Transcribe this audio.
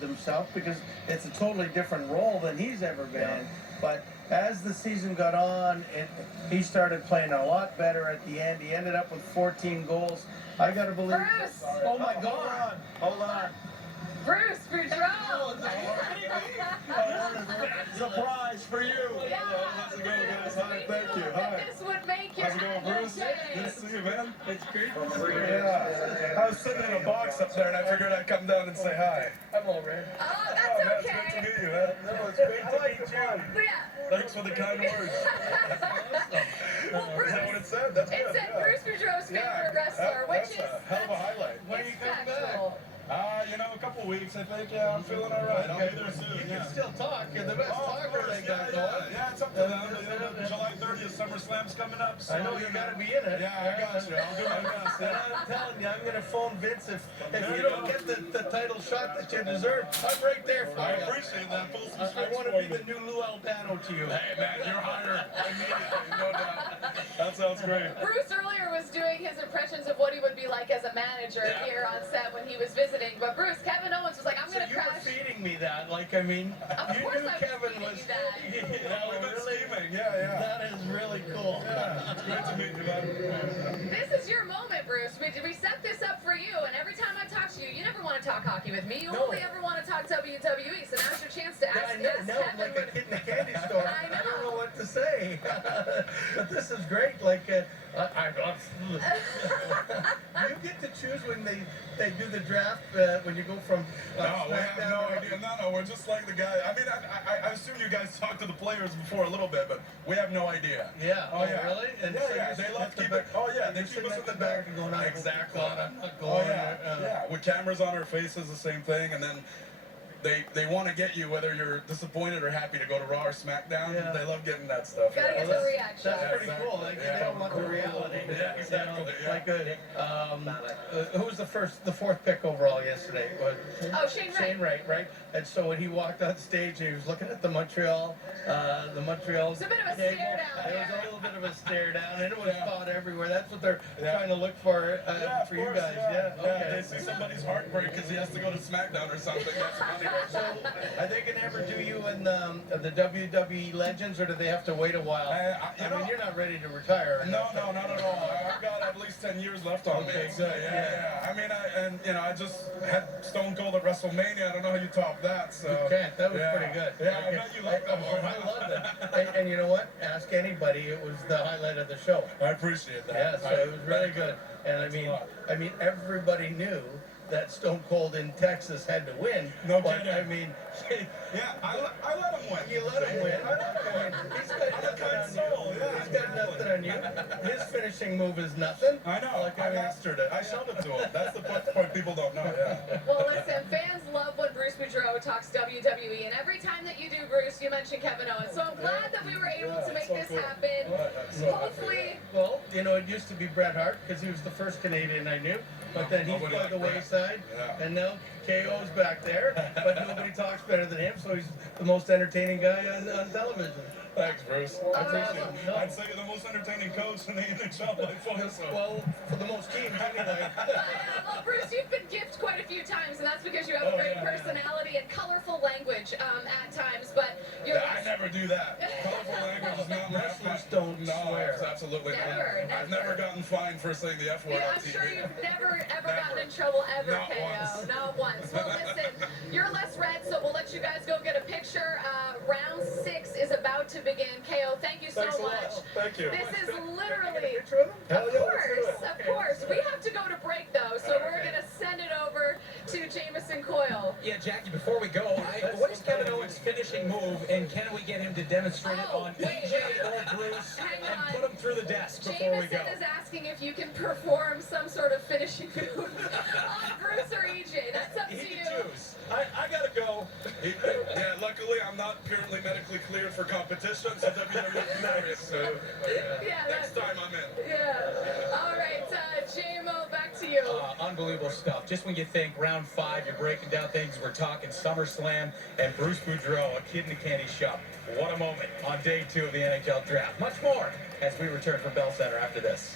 with himself because it's a totally different role than he's ever been in. But as the season got on, he started playing a lot better at the end. He ended up with 14 goals. I got to believe. Bruce! Oh my God! Hold on. Bruce Boudreau! Surprise for you. Yeah. How's it going, guys? Hi, thank you. Hi. This would make your How's it going, Bruce? day. Good to see you, man. It's great. Yeah. I was sitting in a box up there, and I figured I'd come down and say hi. I'm all right. Oh, Oh, that's man, okay. it's good to meet you, man. No, it's great to meet you. But yeah. Thanks for the kind words. Well, Bruce, Is that what it said? That's it good. said Yeah. Bruce Boudreau's favorite wrestler, which that's is a hell of a highlight. When are you coming back? factual. A couple weeks, I think. Yeah, I'm feeling all right. I'll be there soon. You Yeah. can still talk. You're the best Oh, of talker course, they got yeah, going. yeah, it's up to them. July 30th, SummerSlam's coming up. So, I know you got to be in it. Yeah, I got you. I'll do my best. And I'm telling you, I'm going to phone Vince if you don't get the title shot that you deserve. I'm right there for I you. appreciate that. Pull some I strings want to for be me. the new Lou Albano to you. Hey, man, you're hired immediately, no doubt. That sounds great. Bruce earlier was doing his impressions of what he would be like as a manager here on set when he was visiting. But Bruce, Kevin Owens was like, I'm So going to you were crash. feeding me that. Like, I mean, Of you course knew I was Kevin feeding was. you that. Yeah, we've been scheming. Yeah. That is really cool. Yeah, it's great to meet you, man. This is your moment, Bruce. We set this up for you, and every time I talk to you, you never want to talk hockey with me. You No. only ever want to talk WWE, so now's your chance to Yeah, ask I know. ask Now I'm Kevin like a what- kid in a candy store. I know. don't know what to say. But this is great. Like, you get to choose when they do the draft when you go from. No, we have SmackDown no or- idea. No, we're just like the guy. I mean, I assume you guys talked to the players before a little bit, but we have no idea. Yeah. Oh, yeah. Really? And Yeah, so yeah. you're They sitting love at the keep back- it. Oh, yeah. They you're keep sitting us at in the the back back. and going, "Oh, Exactly. God, I'm not Oh going. yeah, yeah. With cameras on our faces, the same thing, and then. They want to get you whether you're disappointed or happy to go to Raw or SmackDown. Yeah. They love getting that stuff. Gotta yeah. get the reaction. That's Yeah, pretty exactly. cool. Like, Yeah. they don't want the reality. Yeah, exactly, yeah. Like who was the fourth pick overall yesterday? Oh, Shane Wright. Shane Wright, right? And so when he walked on stage, he was looking at the Montreal. It's a bit of a stare down It was there. a little bit of a stare down, and it was Yeah. fought everywhere. That's what they're Yeah. trying to look for Yeah, for of you course, guys. Yeah. Yeah, Okay. they see somebody's heart break because he has to go to SmackDown or something. That's funny. So, are they going to ever do you in the WWE Legends, or do they have to wait a while? You know- you're not ready to retire. or No, nothing. not at all. I've got at least 10 years left on me. Okay, So, good, yeah. I mean, I just had Stone Cold at WrestleMania. I don't know how you top that. So You can't. That was yeah. pretty good. Yeah, Okay. I bet you loved that one. I loved it. And you know what? Ask anybody. It was the highlight of the show. I appreciate that. Yeah, so it was really good. And Thanks a lot. I mean, everybody knew that Stone Cold in Texas had to win. No but kidding. I mean, Yeah, I let him win. you let him win. I let him win. He's got I'm a nothing kind on soul. you. Yeah, He's got nothing on you. His finishing move is nothing. I know. Like, I mastered it. I showed it to him. That's the point people don't know. Yeah. Well, listen, fans love when Bruce Boudreau talks WWE, and every time that you do, Bruce, you mention Kevin Owens. So I'm glad that we were able to make so this cool. happen. So Hopefully, Well, it used to be Bret Hart because he was the first Canadian I knew. But then he's Nobody by like the Bret. wayside, Yeah. and now KO's back there, but nobody talks better than him, so he's the most entertaining guy on television. Thanks, Bruce. I appreciate it. No. I'd say you're the most entertaining coach in the NHL by far. So. Well, for the most teams, anyway. well, Bruce, you've been gifted quite a few times, and that's because you have a great personality and colorful language at times. But you're Yeah, I never do that. Colorful language is not my Wrestlers don't No, swear. it's absolutely Never, not. I've never. never gotten fined for saying the F word Yeah, on I'm TV. sure you've never, ever Never. gotten in trouble ever, Not KO. once. Not once. Well, listen, you're less red, so we'll let you guys go get a picture. Round 6 is about to begin. KO, thank you so Thanks a lot. much. Thank you. This is Get a literally... picture of him? Of course. We have to go to break, though, so we're going to send it over to Jamison Coyle. Yeah, Jackie, before we go, what is Kevin Owens' finishing move, and can we get him to demonstrate it on wait. AJ or Bruce Hang and on. put him through the desk before we Jamison go? is asking if you can perform some sort of finishing move on Bruce or EJ. That's up to He you. can choose. I gotta go. Yeah, luckily I'm not currently medically cleared for competition, so WWE hilarious. So Yeah, next time I'm in. Yeah. All right, JMO, back to you. Unbelievable stuff. Just when you think round 5, you're breaking down things, we're talking SummerSlam and Bruce Boudreau, a kid in a candy shop. What a moment on day 2 of the NHL Draft. Much more as we return from Bell Center after this.